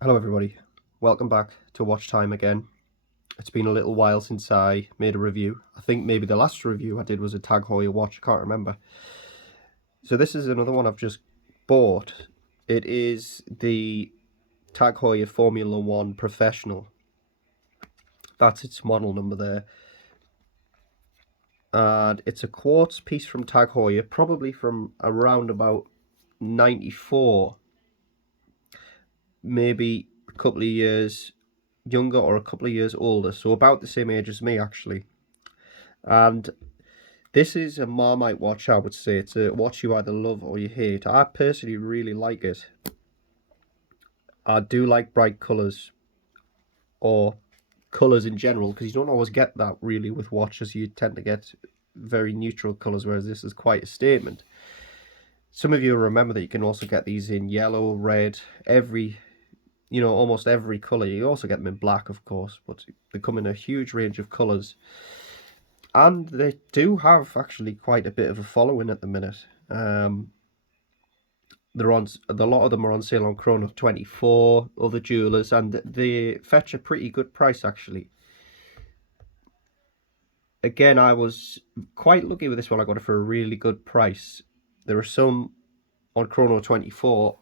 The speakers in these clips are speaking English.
Hello everybody, welcome back to Watch Time again. It's been a little while since I made a review. I think maybe the last review I did was a Tag Heuer watch, I can't remember. So this is another one I've just bought. It is the Tag Heuer Formula 1 Professional. That's its model number there. And it's a quartz piece from Tag Heuer, probably from around about 94. Maybe a couple of years younger or a couple of years older, so about the same age as me actually. And this is a Marmite watch, I would say. It's a watch you either love or you hate. I personally really like it. I do like bright colours, or colours in general, because you don't always get that really with watches. You tend to get very neutral colours, whereas this is quite a statement. Some of you will remember that you can also get these in yellow, red, almost every colour. You also get them in black, of course, but they come in a huge range of colours. And they do have actually quite a bit of a following at the minute. They're on a lot of them are on sale on Chrono24, other jewelers, and they fetch a pretty good price actually. Again, I was quite lucky with this one. I got it for a really good price. There are some on Chrono24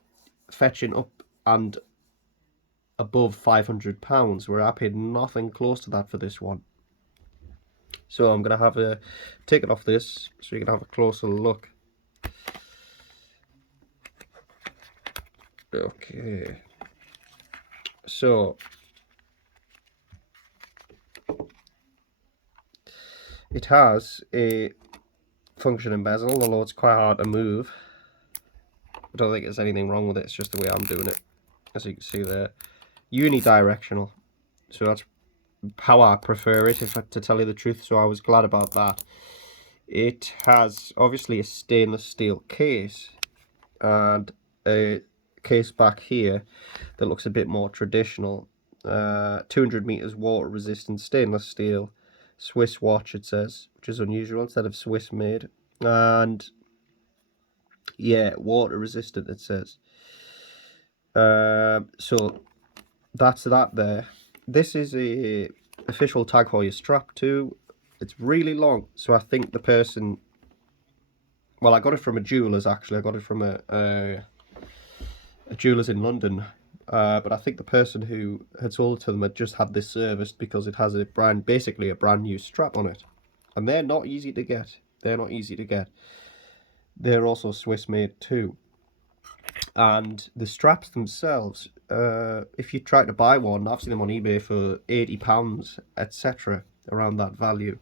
fetching up and above £500, where I paid nothing close to that for this one. So I'm gonna have a take it off this so you can have a closer look. Okay, so it has a functioning bezel, although it's quite hard to move. I don't think there's anything wrong with it, it's just the way I'm doing it. As you can see there, unidirectional, so that's how I prefer it, to tell you the truth, so I was glad about that. It has obviously a stainless steel case and a case back here that looks a bit more traditional. 200 meters water resistant stainless steel, Swiss watch it says, which is unusual instead of Swiss made. And yeah, water resistant it says. So that's that there. This is a official Tag Heuer strap too. It's really long, so I think the person, well, I got it from a jeweller's actually. I got it from a jeweller's in London. But I think the person who had sold it to them had just had this serviced, because it has basically a brand new strap on it. And they're not easy to get. They're not easy to get. They're also Swiss made too. And the straps themselves, if you try to buy one, I've seen them on eBay for £80, etc., around that value.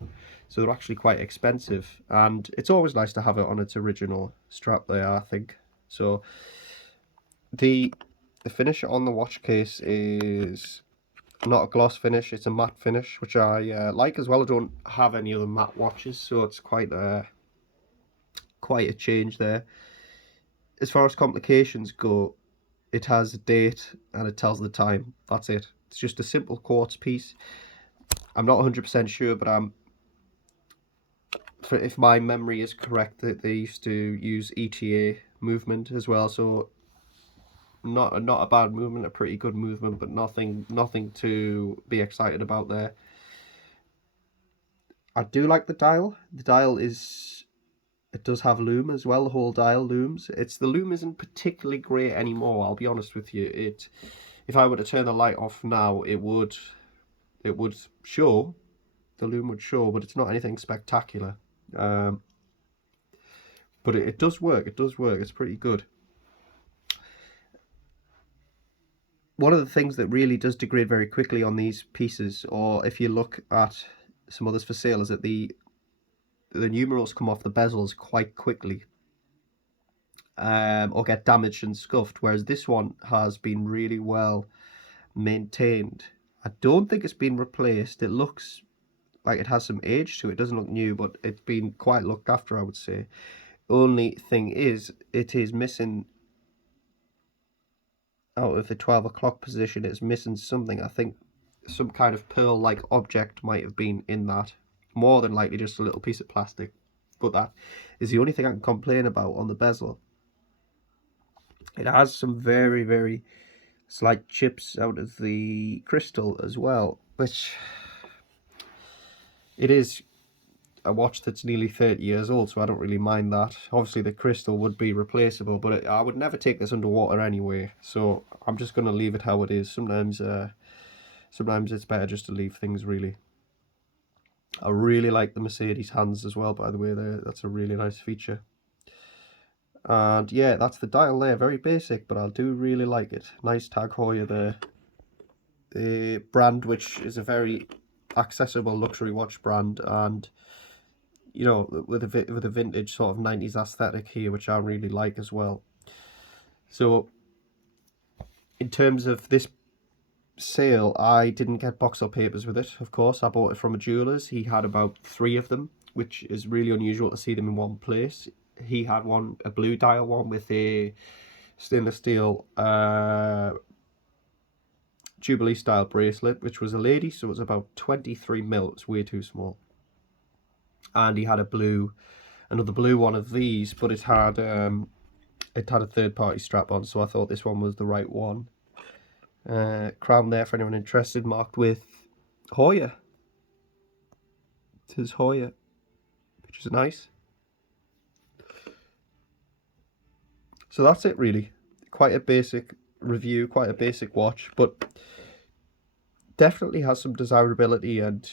So they're actually quite expensive, and it's always nice to have it on its original strap there, I think. So the finish on the watch case is not a gloss finish, it's a matte finish, which I like as well. I don't have any other matte watches, so it's quite a change there. As far as complications go, it has a date and it tells the time. That's it. It's just a simple quartz piece. I'm not 100% sure, but if my memory is correct, that they used to use ETA movement as well, so not a bad movement, a pretty good movement, but nothing to be excited about there. I do like the dial. The dial it does have lume as well. The whole dial looms. The lume isn't particularly great anymore, I'll be honest with you. If I were to turn the light off now, it would show. The lume would show, but it's not anything spectacular. But it does work. It does work. It's pretty good. One of the things that really does degrade very quickly on these pieces, or if you look at some others for sale, is that the numerals come off the bezels quite quickly, or get damaged and scuffed, whereas this one has been really well maintained. I don't think it's been replaced. It looks like it has some age to it. It doesn't look new, but it's been quite looked after, I would say. Only thing is, it is missing, out of the 12 o'clock position, it's missing something. I think some kind of pearl-like object might have been in that. More than likely just a little piece of plastic. But that is the only thing I can complain about on the bezel. It has some very, very slight chips out of the crystal as well, which it is a watch that's nearly 30 years old, so I don't really mind that. Obviously the crystal would be replaceable, but I would never take this underwater anyway, so I'm just going to leave it how it is. Sometimes it's better just to leave things, really. I really like the Mercedes hands as well, by the way. That's a really nice feature. And yeah, that's the dial there. Very basic, but I do really like it. Nice Tag Heuer there. The brand, which is a very accessible luxury watch brand, and you know, with a vintage sort of 90s aesthetic here, which I really like as well. So in terms of this sale, I didn't get box or papers with it, of course. I bought it from a jeweller's. He had about 3 of them, which is really unusual to see them in one place. He had one, a blue dial one with a stainless steel Jubilee style bracelet, which was a lady, so it was about 23 mil. It's way too small. And he had another blue one of these, but it had a third party strap on, so I thought this one was the right one. Crown there for anyone interested, marked with Heuer. It says Heuer, which is nice. So that's it, really. Quite a basic review, quite a basic watch, but definitely has some desirability and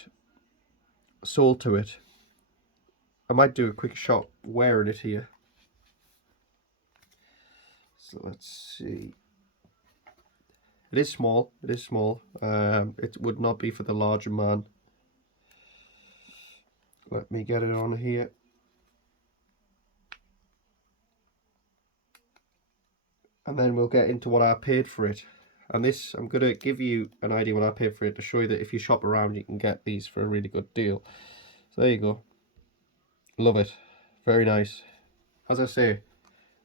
soul to it. I might do a quick shot wearing it here. So let's see. It is small. It is small. It would not be for the larger man. Let me get it on here. And then we'll get into what I paid for it. And this, I'm going to give you an idea what I paid for it to show you that if you shop around, you can get these for a really good deal. So there you go. Love it. Very nice. As I say,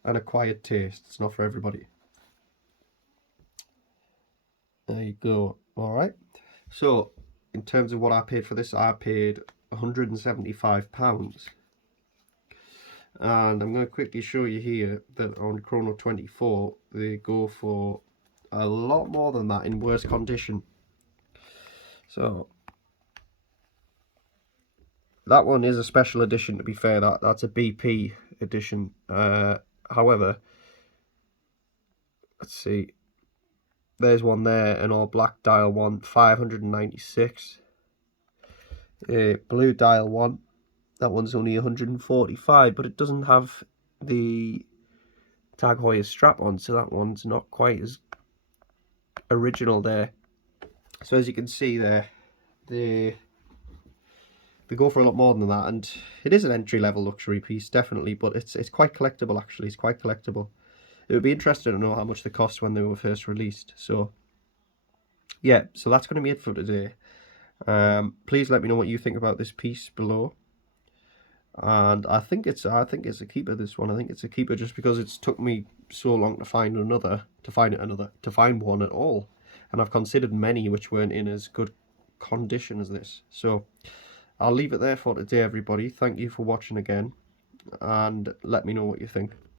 an acquired taste. It's not for everybody. There you go. All right. So, in terms of what I paid for this, I paid £175. And I'm going to quickly show you here that on Chrono 24 they go for a lot more than that in worse condition. So that one is a special edition, to be fair. That's a BP edition. However, let's see, there's one there, an all black dial one, 596. Blue dial one, that one's only 145, but it doesn't have the Tag Heuer strap on, so that one's not quite as original there. So as you can see there, they go for a lot more than that, and it is an entry-level luxury piece, definitely, but it's quite collectible, actually. It's quite collectible. It would be interesting to know how much they cost when they were first released. So yeah, so that's going to be it for today. Please let me know what you think about this piece below. And I think it's a keeper, this one. I think it's a keeper just because it's took me so long to find one at all. And I've considered many which weren't in as good condition as this. So I'll leave it there for today, everybody. Thank you for watching again, and let me know what you think.